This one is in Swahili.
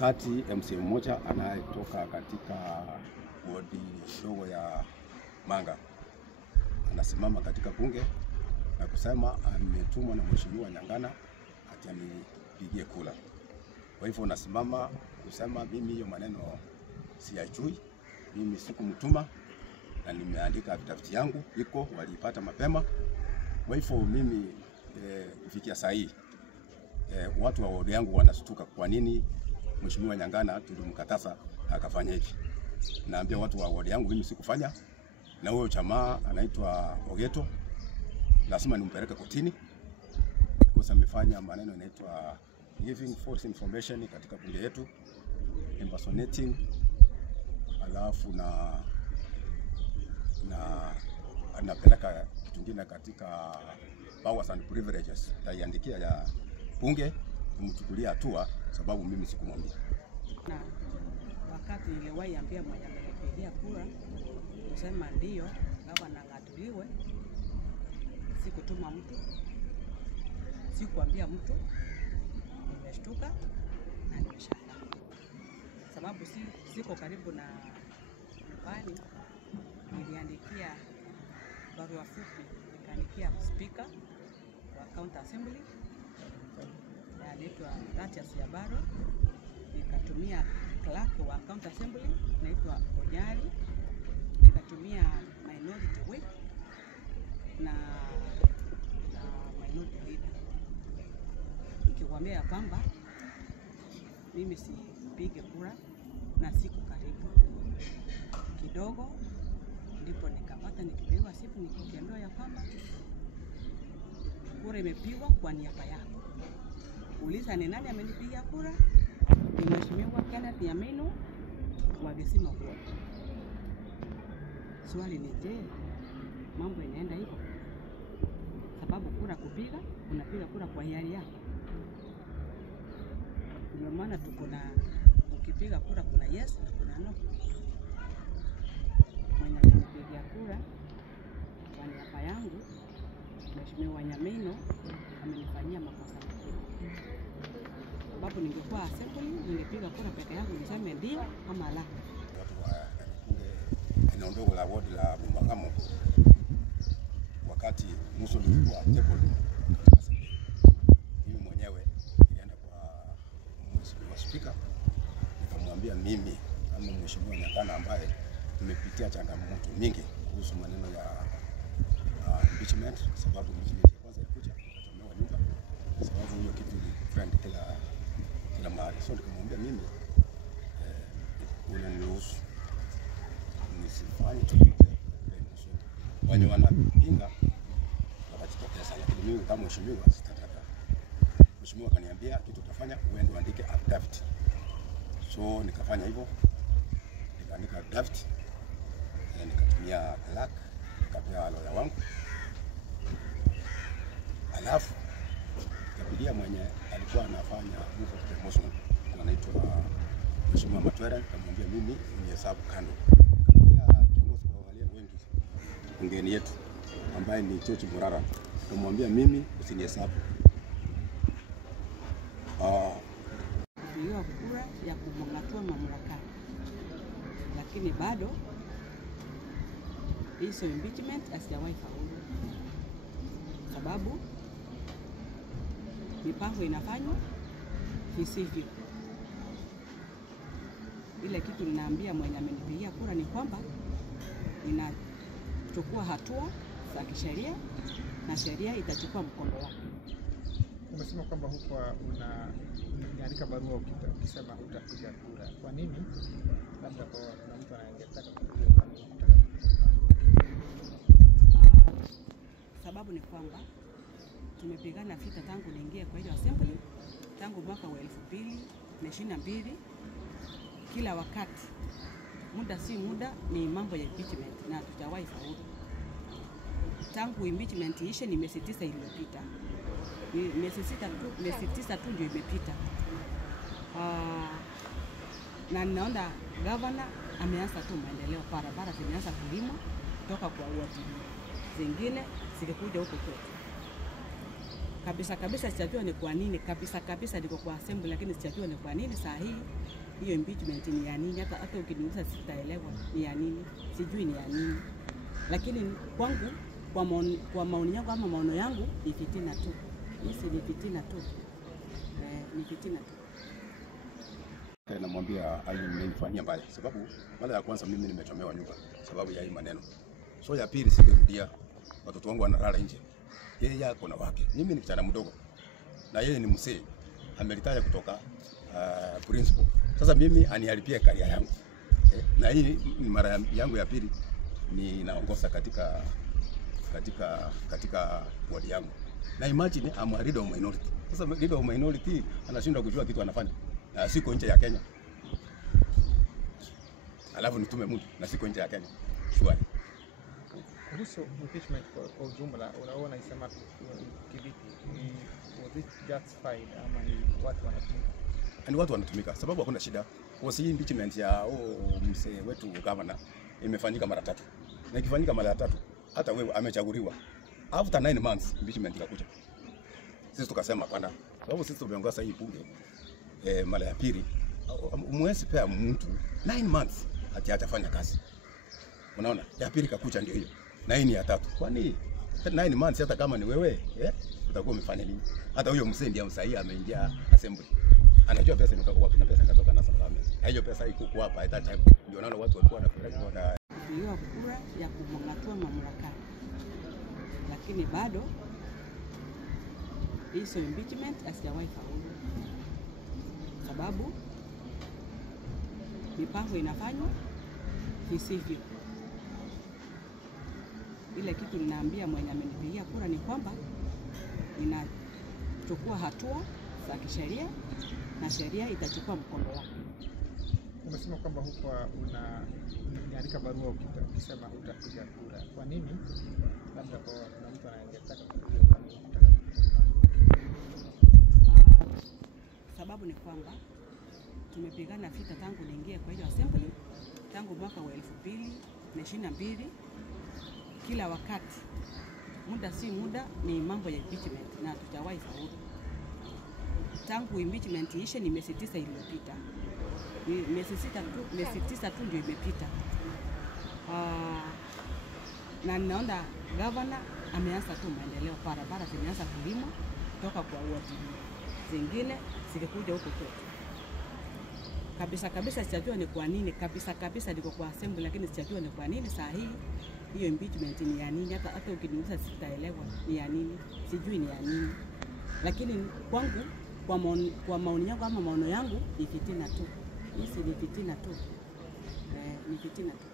wakati MC mmoja anayetoka katika wodi ndogo ya Manga anasimama katika bunge na kusema ametumwa na Mheshimiwa Nyang'ana ati anipigie kula. Kwa hivyo nasimama kusema mimi hiyo maneno siyajui, mimi sikumtuma na nimeandika vitafiti yangu iko walipata mapema. Kwa hivyo mimi kufikia saa hii watu wa wodi yangu wanastuka kwa nini Mheshimiwa Nyang'ana tulimkataza akafanya hivi. Naambia watu wa wodi yangu mimi sikufanya, na huyo jamaa anaitwa Ogeto lazima nimpeleke kotini kwa sababu amefanya maneno inaitwa giving false information katika bunge yetu, impersonating, alafu na anapeleka kitu kingine katika powers and privileges. Taiandikia ya bunge kumchukulia hatua sababu mimi sikumwambia. Na wakati niliwahi ambia mwenye amenipigia kura kusema ndio gavana ng'atuliwe, sikutuma mtu, sikuambia mtu, nimeshtuka na nimeshangaa sababu siko karibu na nyumbani. Niliandikia barua fupi, nikaandikia speaker wa county assembly anaitwa Rachas Yabaro, nikatumia clerk wa county assembly anaitwa Onyari, nikatumia minority whip na minority leader nikiwaambia kwamba mimi sipige kura na siku karibu kidogo. Ndipo nikapata nikipigiwa simu nikiambiwa ya kwamba kura imepigwa kwa niaba yako. Uliza ni nani amenipigia kura? Ni Mheshimiwa Kenneth Nyamino wa Gesima Ward. Swali ni je, mambo inaenda hivyo? Sababu kura kupiga, unapiga kura kwa hiari yako. Ndio maana tuko na ukipiga kura kuna yes na kuna no. Mwenye amenipigia kura kwa niaba yangu Mheshimiwa Nyamino amenifanyia makosa makubwa. Sababu ningekuwa assembly ningepiga kura peke yangu niseme ndio ama la. Watu wa eneo ndogo la ward la Bumbagamo wakati nusu nilikuwa table, mimi mwenyewe nilienda kwa Mheshimiwa Speaker nikamwambia mimi kama Mheshimiwa Nyang'ana ambaye tumepitia changamoto mingi kuhusu maneno ya impeachment, sababu impeachment ya kwanza ilikuja kutomewa nyumba, sababu hiyo kitu ni friend kila mahali. So nikamwambia mimi unaniruhusu nisifanye chochote wenye wanapinga wakajitokeza, lakini mimi kama mheshimiwa sitataka. Mheshimiwa kaniambia kitu utafanya uende uandike affidavit. So nikafanya hivyo, nikaandika affidavit, nikatumia clerk, nikapea lawyer wangu, alafu nikapigia mwenye alikuwa anafanya move of the motion anaitwa Mheshimiwa Matwera, nikamwambia mimi ni hesabu kando. Kiongozi wa wale wengi bungeni yetu ambaye ni George Murara, nikamwambia mimi usinihesabu. Hiyo kura ya kumng'atua mamlakani, lakini bado hizo impeachment asijawahi faulu, sababu mipango inafanywa visivyo. Ile kitu ninaambia mwenye amenipigia kura ni kwamba ninachukua hatua za kisheria na sheria itachukua mkondo wake. Umesema kwamba huko unaandika barua ukisema utapiga kura. Kwa nini? Labda kwa mtu anayetaka kupiga kura. Sababu ni kwamba tumepigana vita tangu niingie kwa hiyo assembly tangu mwaka wa 2022. Kila wakati muda si muda ni mambo ya impeachment na hatujawahi faulu. Tangu impeachment ishe ni miezi 9 iliyopita. Miezi 9 tu ndio imepita. Na ninaona governor ameanza tu maendeleo, barabara zimeanza kulimwa kutoka kwa watu zingine zilikuja huko kwetu. kabisa sijajua ni kwa nini kabisa niko kwa assembly, lakini sijajua ni kwa nini saa hii hiyo impeachment ni ya nini. Hata ukiniuliza sitaelewa ni ya nini, sijui ni ya nini, lakini kwangu kwa maoni yangu ama maono yangu ni fitina tu. Hisi ni fitina tu, ni fitina tu. Namwambia alinifanyia mbaya, sababu mara ya kwanza mimi nimechomewa nyumba sababu ya hii maneno. So ya pili singerudia, watoto wangu wanalala nje, yeye yako na wake, mimi ni kijana mdogo na yeye ni mzee amelitaja kutoka principal. Sasa mimi aniharibie karia yangu na hii ni mara yangu ya pili ninaongoza katika ward yangu, na imagine I'm a leader of minority. Sasa leader of minority anashindwa kujua kitu anafanya na siko nje ya Kenya, alafu nitume mtu na siko nje ya Kenya. Sure. Kuhusu impeachment kwa ujumla, unaona isema kivipi? Was it justified ama ni watu wanatumika? Ni watu wanatumika sababu hakuna shida. Kwa sababu impeachment ya mzee wetu governor imefanyika mara 3. Na ikifanyika mara 3, hata wewe amechaguliwa, after 9 months impeachment ikakuja. Sisi tukasema kwanda, sababu sisi tumeongoza hii bunge mara ya pili, mwezi pea mtu 9 months hati hajafanya kazi. Unaona? Ya pili kakucha ndio hiyo. Na hii ni ya 3. Kwani 9 months hata kama ni wewe, utakuwa umefanya nini? Hata huyo mzee ndiye msahihi ameingia assembly. Anajua pesa imetoka wapi na pesa inatoka na sababu. Hiyo pesa iko hapa at that time. Ndio naona watu walikuwa wanapeleka hiyo kura ya kumng'atua mamlaka. Lakini bado hizo impeachment asijawahi faulu. Sababu mipango inafanywa visivyo. Ile kitu ninaambia mwenye amenipigia kura ni kwamba ninachukua hatua za kisheria na sheria itachukua mkondo wake. Umesema kwamba huko unaandika barua ukisema utapiga kura. Kwa nini? Labda kwa mtu anayetaka kupiga kura. Sababu ni kwamba tumepigana vita tangu niingie kwa hiyo assembly tangu mwaka wa 2022. Kila wakati muda si muda ni mambo ya impeachment na tutawahi faulu. Tangu impeachment ishe ni miezi 9 iliyopita. Miezi 9 tu ndio imepita. Na ninaona governor ameanza tu maendeleo, barabara zimeanza kulimwa kutoka kwa ward zingine zikikuja huko kwetu. Kabisa sijajua ni kwa nini kabisa niko kwa assembly, lakini sijajua ni kwa nini saa hii hiyo impeachment ni ya nini. Hata ukiniuliza sitaelewa ni ya nini, sijui ni ya nini, lakini kwangu kwa maoni yangu ama maono yangu ni fitina tu. Hisi ni fitina tu, ni fitina tu.